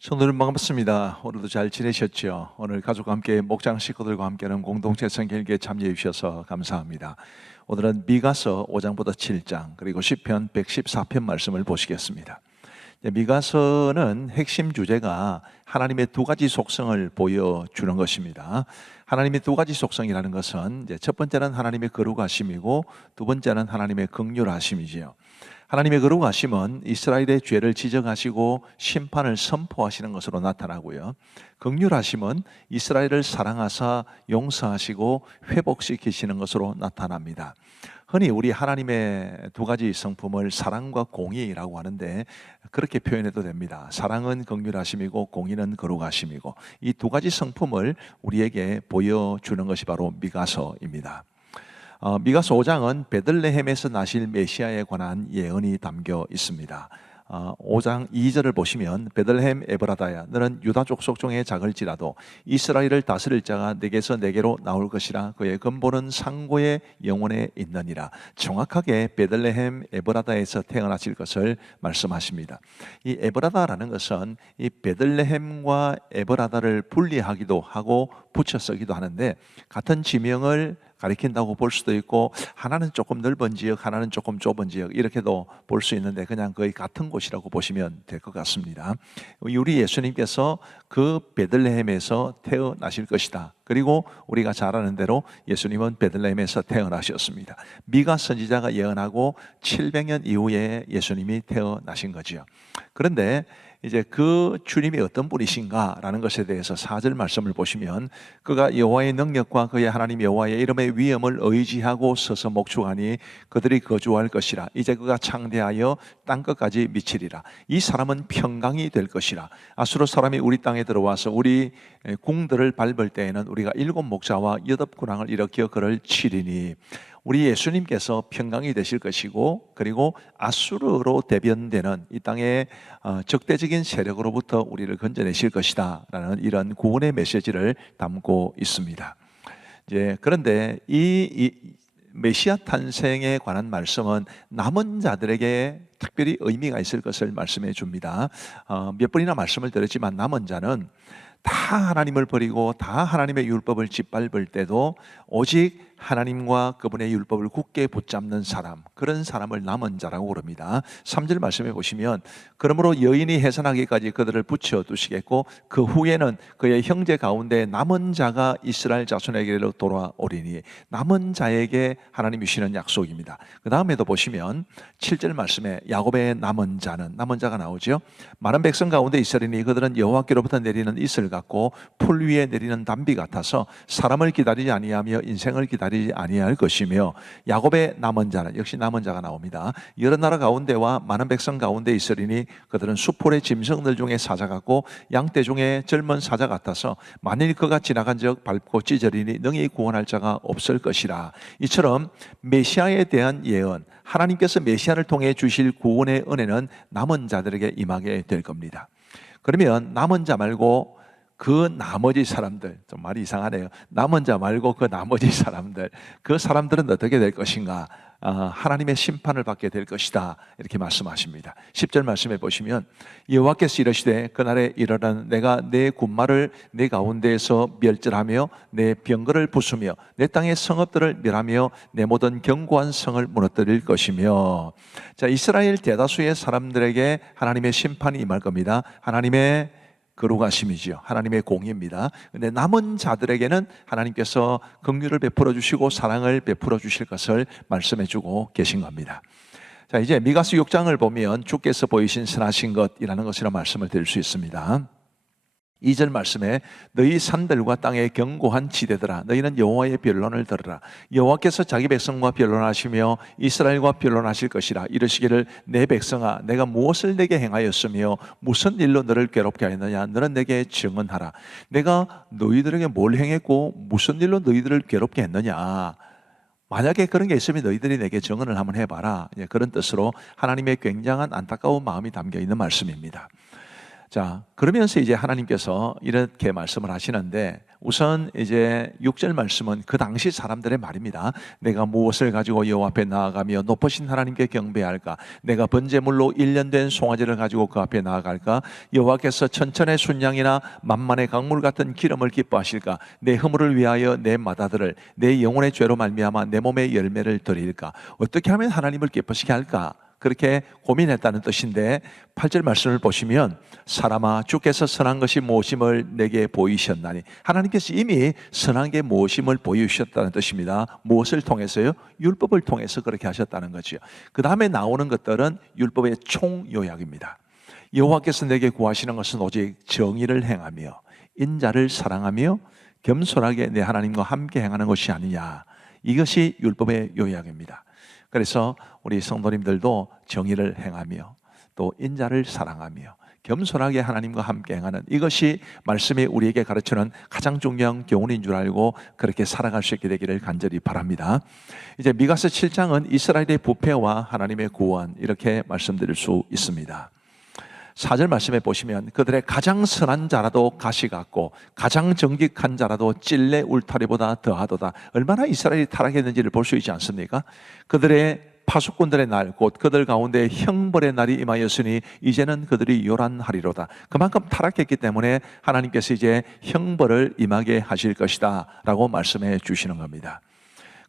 성도님 반갑습니다. 오늘도 잘 지내셨죠? 오늘 가족과 함께 목장 식구들과 함께하는 공동체 성경에 참여해 주셔서 감사합니다. 오늘은 미가서 5장부터 7장 그리고 시편 114편 말씀을 보시겠습니다. 이제 미가서는 핵심 주제가 하나님의 두 가지 속성을 보여주는 것입니다. 하나님의 두 가지 속성이라는 것은 첫 번째는 하나님의 거룩하심이고 두 번째는 하나님의 극률하심이지요. 하나님의 거룩하심은 이스라엘의 죄를 지적하시고 심판을 선포하시는 것으로 나타나고요. 극률하심은 이스라엘을 사랑하사 용서하시고 회복시키시는 것으로 나타납니다. 흔히 우리 하나님의 두 가지 성품을 사랑과 공의라고 하는데 그렇게 표현해도 됩니다. 사랑은 긍휼하심이고 공의는 거룩하심이고 이 두 가지 성품을 우리에게 보여주는 것이 바로 미가서입니다. 어, 미가서 5장은 베들레헴에서 나실 메시아에 관한 예언이 담겨 있습니다. 어, 5장 2절을 보시면 베들레헴 에브라다야 너는 유다 족속 중에 작을지라도 이스라엘을 다스릴 자가 내게서 내게로 나올 것이라 그의 근본은 상고의 영혼에 있느니라 정확하게 베들레헴 에브라다에서 태어나실 것을 말씀하십니다. 이 에브라다라는 것은 이 베들레헴과 에브라다를 분리하기도 하고 붙여 쓰기도 하는데 같은 지명을 가리킨다고 볼 수도 있고 하나는 조금 넓은 지역, 하나는 조금 좁은 지역 이렇게도 볼 수 있는데 그냥 거의 같은 곳이라고 보시면 될 것 같습니다. 우리 예수님께서 그 베들레헴에서 태어나실 것이다. 그리고 우리가 잘 아는 대로 예수님은 베들레헴에서 태어나셨습니다. 미가 선지자가 예언하고 700년 이후에 예수님이 태어나신 거지요. 그런데 이제 그 주님이 어떤 분이신가라는 것에 대해서 사절 말씀을 보시면 그가 여호와의 능력과 그의 하나님 여호와의 이름의 위엄을 의지하고 서서 목축하니 그들이 거주할 것이라. 이제 그가 창대하여 땅 끝까지 미치리라. 이 사람은 평강이 될 것이라. 아수르 사람이 우리 땅에 들어와서 우리 궁들을 밟을 때에는 우리가 일곱 목자와 여덟 군왕을 일으켜 그를 치리니 우리 예수님께서 평강이 되실 것이고 그리고 아수르로 대변되는 이 땅의 어, 적대적인 세력으로부터 우리를 건져내실 것이다라는 이런 구원의 메시지를 담고 있습니다. 이제 그런데 이, 이 메시아 탄생에 관한 말씀은 남은 자들에게 특별히 의미가 있을 것을 말씀해 줍니다. 어, 몇 번이나 말씀을 드렸지만 남은 자는 다 하나님을 버리고 다 하나님의 율법을 짓밟을 때도 오직 하나님과 그분의 율법을 굳게 붙잡는 사람 그런 사람을 남은 자라고 그럽니다. 3절 말씀해 보시면 그러므로 여인이 해산하기까지 그들을 붙여 두시겠고 그 후에는 그의 형제 가운데 남은 자가 이스라엘 자손에게로 돌아오리니 남은 자에게 하나님이 주시는 약속입니다. 그 다음에도 보시면 7절 말씀에 야곱의 남은 자는 남은 자가 나오죠 많은 백성 가운데 있으리니 그들은 여호와께로부터 내리는 이슬 같고 풀 위에 내리는 담비 같아서 사람을 기다리지 아니하며 인생을 기다리 기다리지 아니할 것이며 야곱의 남은 자는 역시 남은 자가 나옵니다. 여러 나라 가운데와 많은 백성 가운데 있으리니 그들은 수풀의 짐승들 중에 사자 같고 양떼 중에 젊은 사자 같아서 만일 그가 지나간 적 밟고 찢으리니 능히 구원할 자가 없을 것이라. 이처럼 메시아에 대한 예언 하나님께서 메시아를 통해 주실 구원의 은혜는 남은 자들에게 임하게 될 겁니다. 그러면 남은 자 말고 그 나머지 사람들 좀 말이 이상하네요. 남은 자 말고 그 나머지 사람들 그 사람들은 어떻게 될 것인가? 아, 하나님의 심판을 받게 될 것이다 이렇게 말씀하십니다. 10절 말씀해 보시면 여호와께서 이르시되 그날에 이르는 내가 내 군마를 내 가운데에서 멸절하며 내 병거를 부수며 내 땅의 성읍들을 멸하며 내 모든 견고한 성을 무너뜨릴 것이며 자 이스라엘 대다수의 사람들에게 하나님의 심판이 임할 겁니다. 하나님의 거룩하심이지요. 하나님의 공의입니다. 근데 남은 자들에게는 하나님께서 긍휼을 베풀어 주시고 사랑을 베풀어 주실 것을 말씀해 주고 계신 겁니다. 자, 이제 미가스 6장을 보면 주께서 보이신 선하신 것이라는 것이라 말씀을 드릴 수 있습니다. 2절 말씀에 너희 산들과 땅의 견고한 지대들아 너희는 여호와의 변론을 들으라. 여호와께서 자기 백성과 변론하시며 이스라엘과 변론하실 것이라. 이르시기를 내 백성아 내가 무엇을 내게 행하였으며 무슨 일로 너를 괴롭게 하였느냐? 너는 내게 증언하라. 내가 너희들에게 뭘 행했고 무슨 일로 너희들을 괴롭게 했느냐? 만약에 그런 게 있으면 너희들이 내게 증언을 한번 해봐라. 그런 뜻으로 하나님의 굉장한 안타까운 마음이 담겨 있는 말씀입니다 자, 그러면서 이제 하나님께서 이렇게 말씀을 하시는데 우선 이제 6절 말씀은 그 당시 사람들의 말입니다. 내가 무엇을 가지고 여호와 앞에 나아가며 높으신 하나님께 경배할까? 내가 번제물로 1년 된 송아지를 가지고 그 앞에 나아갈까? 여호와께서 천천의 순양이나 만만의 강물 같은 기름을 기뻐하실까? 내 허물을 위하여 내 마다들을 내 영혼의 죄로 말미암아 내 몸의 열매를 드릴까? 어떻게 하면 하나님을 기쁘시게 할까? 그렇게 고민했다는 뜻인데 8절 말씀을 보시면 사람아 주께서 선한 것이 무엇임을 내게 보이셨나니 하나님께서 이미 선한 게 무엇임을 보여주셨다는 뜻입니다. 무엇을 통해서요? 율법을 통해서 그렇게 하셨다는 거죠. 그 다음에 나오는 것들은 율법의 총 요약입니다. 여호와께서 내게 구하시는 것은 오직 정의를 행하며 인자를 사랑하며 겸손하게 내 하나님과 함께 행하는 것이 아니냐. 이것이 율법의 요약입니다. 그래서 우리 성도님들도 정의를 행하며 또 인자를 사랑하며 겸손하게 하나님과 함께 행하는 이것이 말씀이 우리에게 가르치는 가장 중요한 교훈인 줄 알고 그렇게 살아갈 수 있게 되기를 간절히 바랍니다. 이제 미가서 7장은 이스라엘의 부패와 하나님의 구원 이렇게 말씀드릴 수 있습니다. 4절 말씀에 보시면 그들의 가장 선한 자라도 가시 같고 가장 정직한 자라도 찔레 울타리보다 더하도다. 얼마나 이스라엘이 타락했는지를 볼 수 있지 않습니까? 그들의 파수꾼들의 날, 곧 그들 가운데 형벌의 날이 임하였으니 이제는 그들이 요란하리로다. 그만큼 타락했기 때문에 하나님께서 이제 형벌을 임하게 하실 것이다. 라고 말씀해 주시는 겁니다.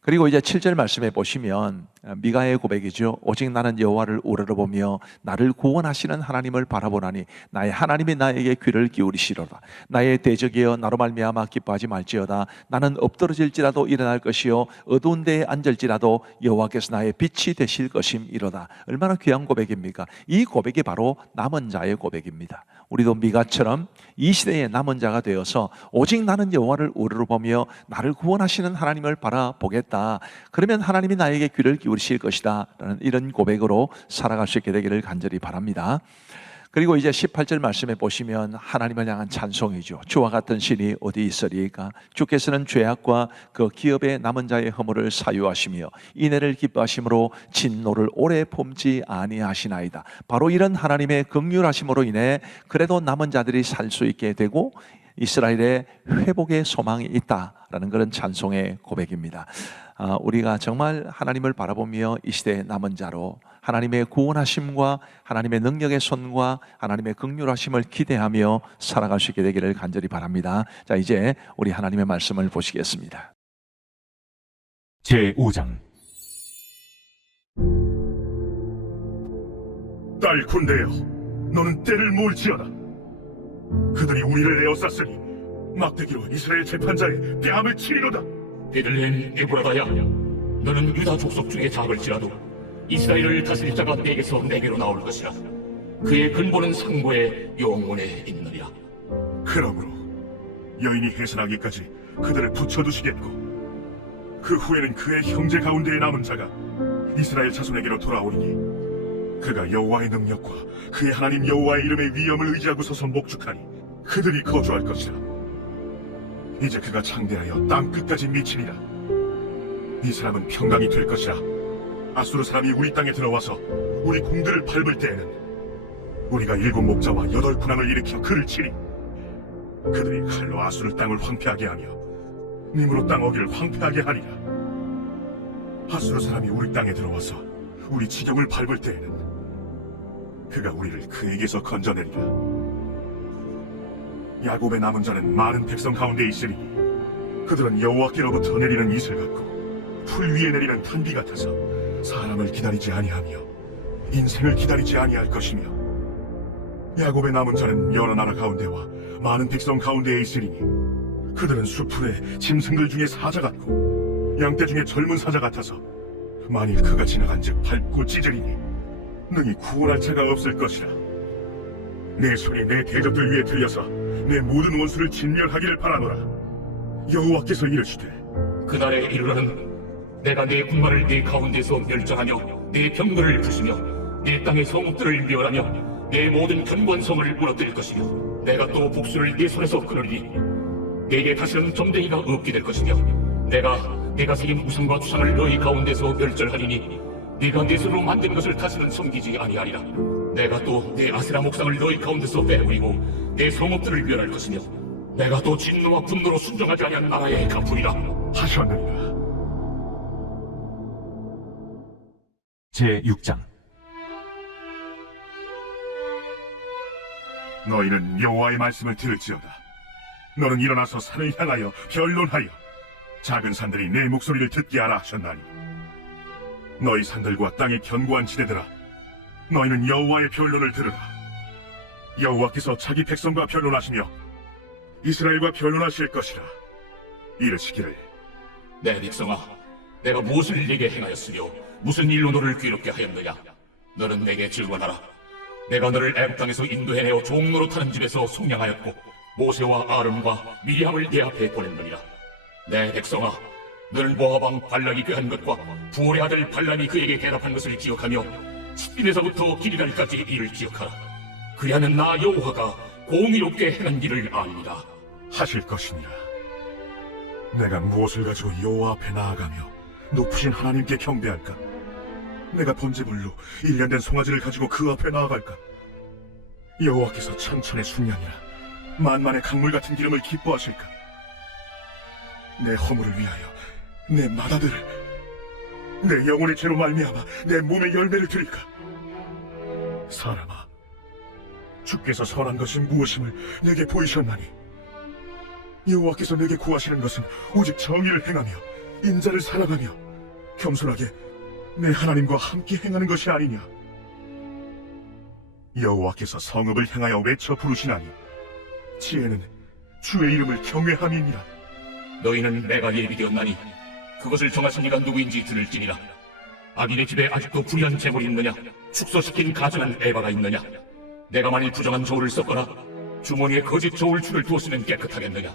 그리고 이제 7절 말씀에 보시면 미가의 고백이죠. 오직 나는 여호와를 우러러보며 나를 구원하시는 하나님을 바라보나니 나의 하나님이 나에게 귀를 기울이시로다. 나의 대적이여 나로 말미암아 기뻐하지 말지어다. 나는 엎드러질지라도 일어날 것이요 어두운 데에 앉을지라도 여호와께서 나의 빛이 되실 것임이로다. 얼마나 귀한 고백입니까? 이 고백이 바로 남은 자의 고백입니다. 우리도 미가처럼 이 시대의 남은 자가 되어서 오직 나는 여호와를 우러러보며 나를 구원하시는 하나님을 바라보겠다. 그러면 하나님이 나에게 귀를 기울이실 것이다 라는 이런 고백으로 살아갈 수 있게 되기를 간절히 바랍니다. 그리고 이제 18절 말씀에 보시면 하나님을 향한 찬송이죠. 주와 같은 신이 어디 있으리까? 주께서는 죄악과 그 기업의 남은 자의 허물을 사유하시며 인애를 기뻐하심으로 진노를 오래 품지 아니하시나이다. 바로 이런 하나님의 극률하심으로 인해 그래도 남은 자들이 살 수 있게 되고 이스라엘의 회복의 소망이 있다라는 그런 찬송의 고백입니다. 아, 우리가 정말 하나님을 바라보며 이 시대의 남은 자로 하나님의 구원하심과 하나님의 능력의 손과 하나님의 극률하심을 기대하며 살아갈 수 있게 되기를 간절히 바랍니다. 자, 이제 우리 하나님의 말씀을 보시겠습니다. 제 5장 딸 군대여, 너는 때를 몰지어다. 그들이 우리를 에워쌌으니 막대기로 이스라엘 재판자의 뺨을 치리로다. 베들레헴 에브라다야 너는 유다 족속 중에 작을지라도 이스라엘을 다스릴 자가 내게서 내게로 나올 것이라. 그의 근본은 상고에 영원에 있느니라. 그러므로 여인이 해산하기까지 그들을 붙여두시겠고 그 후에는 그의 형제 가운데에 남은 자가 이스라엘 자손에게로 돌아오리니 그가 여호와의 능력과 그의 하나님 여호와의 이름의 위엄을 의지하고 서서 목축하니 그들이 거주할 것이라 이제 그가 창대하여 땅 끝까지 미치리라. 이 사람은 평강이 될 것이라. 아수르 사람이 우리 땅에 들어와서 우리 궁들을 밟을 때에는 우리가 일곱 목자와 여덟 군왕을 일으켜 그를 치리. 그들이 칼로 아수르 땅을 황폐하게 하며 님으로 땅 어기를 황폐하게 하리라. 아수르 사람이 우리 땅에 들어와서 우리 지경을 밟을 때에는 그가 우리를 그에게서 건져내리라 야곱의 남은 자는 많은 백성 가운데 있으니 그들은 여호와께로부터 내리는 이슬 같고 풀 위에 내리는 탄비 같아서 사람을 기다리지 아니하며 인생을 기다리지 아니할 것이며 야곱의 남은 자는 여러 나라 가운데와 많은 백성 가운데에 있으리니 그들은 수풀에 짐승들 중에 사자 같고 양떼 중에 젊은 사자 같아서 만일 그가 지나간즉 밟고 찢으리니 능히 구원할 자가 없을 것이라. 내 손이 내 대적들 위에 들려서 내 모든 원수를 진멸하기를 바라노라. 여호와께서 이르시되 그날에 이르러는 내가 내 군마를 네 가운데서 멸절하며 내 병거를 부수며 내 땅의 성읍들을 멸하며 내 모든 견관성을 무너뜨릴 것이며 내가 또 복수를 네 손에서 끊으리니 내게 다시는 점쟁이가 없게 될 것이며 내가 내가 새긴 우상과 주상을 너희 가운데서 멸절하리니 네가 내 손으로 만든 것을 다시는 섬기지 아니하리라 내가 또 내 아세라 목상을 너희 가운데서 빼버리고 내 성읍들을 멸할 것이며 내가 또 진노와 분노로 순종하지 아니한 나라의 갚으리라 하셨느니라. 제 6장 너희는 여호와의 말씀을 들을지어다. 너는 일어나서 산을 향하여 변론하여 작은 산들이 내 목소리를 듣게 하라 하셨나니 너희 산들과 땅의 견고한 지대들아 너희는 여호와의 변론을 들으라. 여호와께서 자기 백성과 변론하시며 이스라엘과 변론하실 것이라. 이르시기를 내 백성아 내가 무엇을 네게 행하였으며 무슨 일로 너를 괴롭게 하였느냐 너는 내게 질문하라 내가 너를 애굽 땅에서 인도해내어 종로로 타는 집에서 속량하였고 모세와 아름과 미리함을 내 앞에 보냈느니라 내 백성아 너는 모아방 발락이 꾀한 것과 부올의 아들 발람이 그에게 대답한 것을 기억하며 십빈에서부터 길이날까지 이를 기억하라 그리하는 나 여호와가 공의롭게 행한 일을 아니라 하실 것이니라. 내가 무엇을 가지고 여호와 앞에 나아가며 높으신 하나님께 경배할까? 내가 번제물로 일련된 송아지를 가지고 그 앞에 나아갈까? 여호와께서 천천의 순양이라 만만의 강물 같은 기름을 기뻐하실까? 내 허물을 위하여 내 마다들을 내 영혼의 죄로 말미암아 내 몸의 열매를 드릴까? 사람아, 주께서 선한 것이 무엇임을 내게 보이셨나니? 여호와께서 내게 구하시는 것은 오직 정의를 행하며 인자를 사랑하며 겸손하게 내 하나님과 함께 행하는 것이 아니냐? 여호와께서 성읍을 향하여 외쳐 부르시나니 지혜는 주의 이름을 경외함이니라. 너희는 내가 예비되었나니 그것을 정하신 이가 누구인지 들을지니라 아기네 집에 아직도 불의한 재물이 있느냐? 축소시킨 가증한 에바가 있느냐? 내가 만일 부정한 저울을 썼거나 주머니에 거짓 저울 줄을 두었으면 깨끗하겠느냐?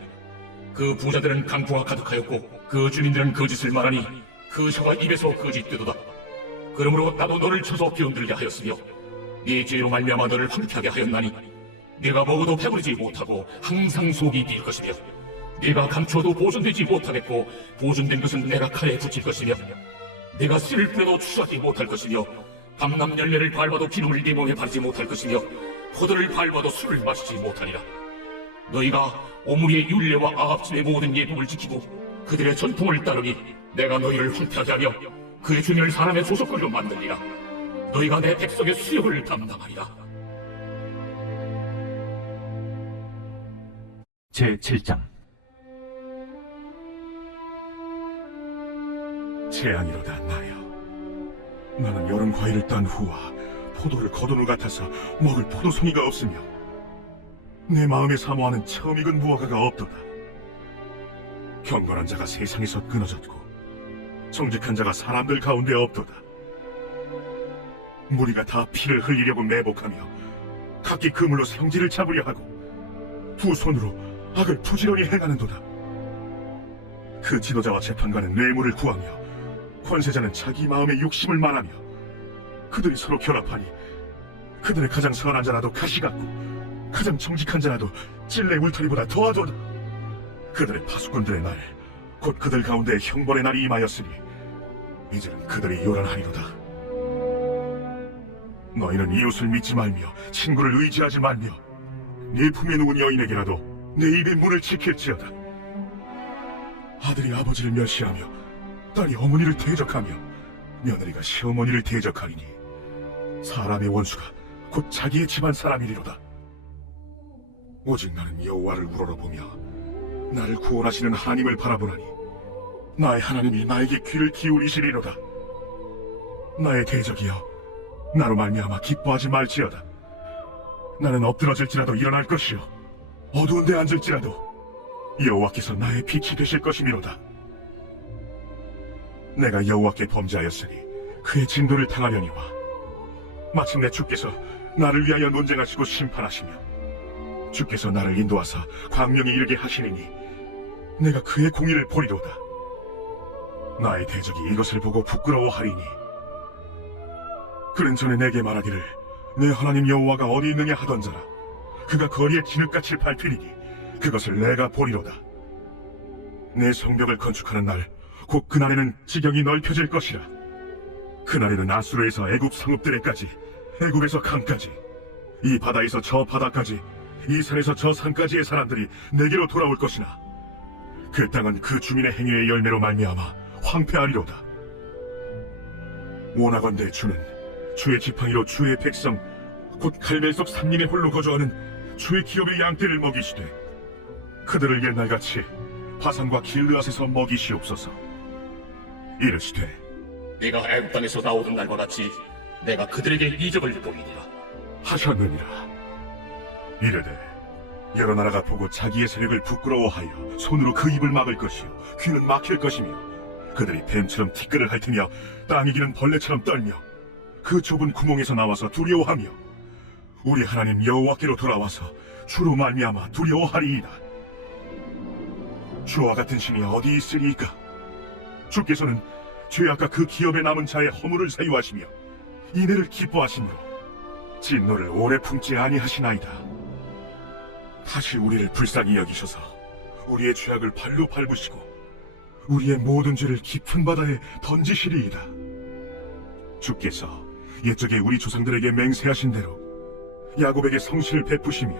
그 부자들은 강포가 가득하였고 그 주민들은 거짓을 말하니 그 혀가 입에서 거짓되도다. 그러므로 나도 너를 쳐서 병들게 하였으며 네 죄로 말미암아 너를 황폐하게 하였나니 네가 먹어도 배부르지 못하고 항상 속이 빌 것이며 네가 감추어도 보존되지 못하겠고 보존된 것은 내가 칼에 붙일 것이며 내가 뿌려도 추수하지 못할 것이며 감남 열매를 밟아도 기름을 네 몸에 바르지 못할 것이며 포도를 밟아도 술을 마시지 못하리라. 너희가 오므리의 율례와 아합집의 모든 예법을 지키고 그들의 전통을 따르니 내가 너희를 황폐하게 하며 그의 주민을 사람의 조속거리로 만들리라. 너희가 내 백성의 수역을 담당하리라. 제 7장 재앙이로다 나여. 나는 여름 과일을 딴 후와 포도를 거둔 후 같아서 먹을 포도송이가 없으며 내 마음에 사모하는 처음 익은 무화과가 없도다. 경건한 자가 세상에서 끊어졌고 정직한 자가 사람들 가운데 없도다. 무리가 다 피를 흘리려고 매복하며 각기 그물로 생지를 잡으려 하고 두 손으로 악을 부지런히 행하는도다. 그 지도자와 재판관은 뇌물을 구하며 권세자는 자기 마음의 욕심을 말하며 그들이 서로 결합하니 그들의 가장 선한 자라도 가시 같고 가장 정직한 자라도 찔레 울타리보다 더하도다. 그들의 파수꾼들의 날 곧 그들 가운데 형벌의 날이 임하였으니 이제는 그들이 요란하리로다. 너희는 이웃을 믿지 말며 친구를 의지하지 말며 네 품에 누운 여인에게라도 내 입의 문을 지킬지어다. 아들이 아버지를 멸시하며 딸이 어머니를 대적하며 며느리가 시어머니를 대적하리니 사람의 원수가 곧 자기의 집안 사람이리로다. 오직 나는 여호와를 우러러보며 나를 구원하시는 하나님을 바라보나니 나의 하나님이 나에게 귀를 기울이시리로다. 나의 대적이여 나로 말미암아 기뻐하지 말지어다. 나는 엎드러질지라도 일어날 것이요 어두운 데 앉을지라도 여호와께서 나의 빛이 되실 것이미로다. 내가 여호와께 범죄하였으니 그의 진도를 당하려니와 마침내 주께서 나를 위하여 논쟁하시고 심판하시며 주께서 나를 인도하사 광명에 이르게 하시리니 내가 그의 공의를 보리로다. 나의 대적이 이것을 보고 부끄러워하리니 그는 전에 내게 말하기를 내 하나님 여호와가 어디 있느냐 하던 자라 그가 거리에 진흙같이 밟히리니 그것을 내가 보리로다. 내 성벽을 건축하는 날, 곧 그날에는 지경이 넓혀질 것이라. 그날에는 아수르에서 애굽 성읍들에까지 애굽에서 강까지, 이 바다에서 저 바다까지, 이 산에서 저 산까지의 사람들이 내게로 돌아올 것이나 그 땅은 그 주민의 행위의 열매로 말미암아 황폐하리로다. 원하건대 주는 주의 지팡이로 주의 백성 곧 갈멜 속 산림에 홀로 거주하는 주의 기업의 양떼를 먹이시되 그들을 옛날같이 화산과 길르앗에서 먹이시옵소서. 이르시되 네가 애굽 땅에서 나오던 날과 같이 내가 그들에게 이적을 보이리라. 하셨느니라. 이르되 여러 나라가 보고 자기의 세력을 부끄러워하여 손으로 그 입을 막을 것이요 귀는 막힐 것이며 그들이 뱀처럼 티끌을 핥으며 땅이 기는 벌레처럼 떨며 그 좁은 구멍에서 나와서 두려워하며 우리 하나님 여호와께로 돌아와서 주로 말미암아 두려워하리이다. 주와 같은 신이 어디 있으리이까? 주께서는 죄악과 그 기업에 남은 자의 허물을 사유하시며 이내를 기뻐하시므로 진노를 오래 품지 아니하시나이다. 다시 우리를 불쌍히 여기셔서 우리의 죄악을 발로 밟으시고 우리의 모든 죄를 깊은 바다에 던지시리이다. 주께서 옛적에 우리 조상들에게 맹세하신 대로 야곱에게 성실을 베푸시며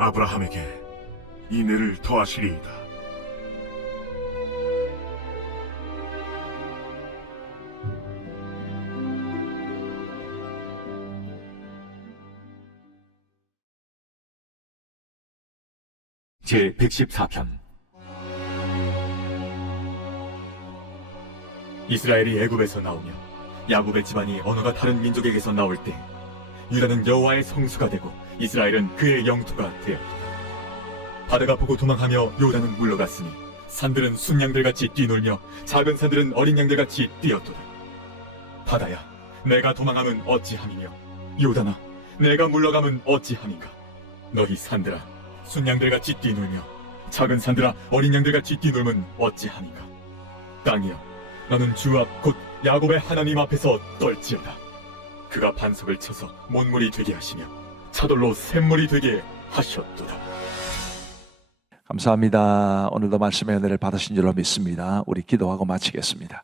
아브라함에게 이내를 더하시리이다. 제 114편 이스라엘이 애굽에서 나오며 야곱의 집안이 언어가 다른 민족에게서 나올 때 유다는 여호와의 성수가 되고 이스라엘은 그의 영토가 되었다. 바다가 보고 도망하며 요단은 물러갔으니 산들은 순양들같이 뛰놀며 작은 산들은 어린 양들같이 뛰었도다. 바다야, 내가 도망함은 어찌함이며 요단아, 내가 물러감은 어찌함인가? 너희 산들아, 순양들같이 뛰놀며 작은 산들아, 어린 양들같이 뛰놀면 어찌함인가? 땅이여, 너는 주 앞 곧 야곱의 하나님 앞에서 떨지어다. 그가 반석을 쳐서 mon물이 되게 하시며 차돌로 샘물이 되게 하셨도다. 감사합니다. 오늘도 말씀의 은혜를 받으신 줄로 믿습니다. 우리 기도하고 마치겠습니다.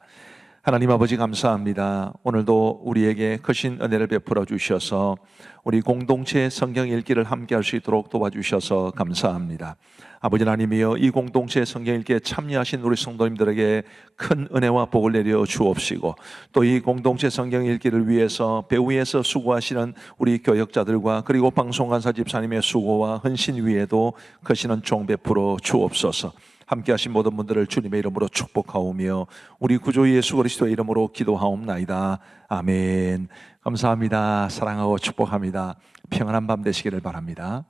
하나님 아버지 감사합니다. 오늘도 우리에게 크신 은혜를 베풀어 주셔서 우리 공동체 성경 읽기를 함께 할 수 있도록 도와주셔서 감사합니다. 아버지 하나님이여 이 공동체 성경 읽기에 참여하신 우리 성도님들에게 큰 은혜와 복을 내려 주옵시고 또 이 공동체 성경 읽기를 위해서 배후에서 수고하시는 우리 교역자들과 그리고 방송간사 집사님의 수고와 헌신 위에도 크신 은총 베풀어 주옵소서. 함께 하신 모든 분들을 주님의 이름으로 축복하오며 우리 구주 예수 그리스도의 이름으로 기도하옵나이다. 아멘. 감사합니다. 사랑하고 축복합니다. 평안한 밤 되시기를 바랍니다.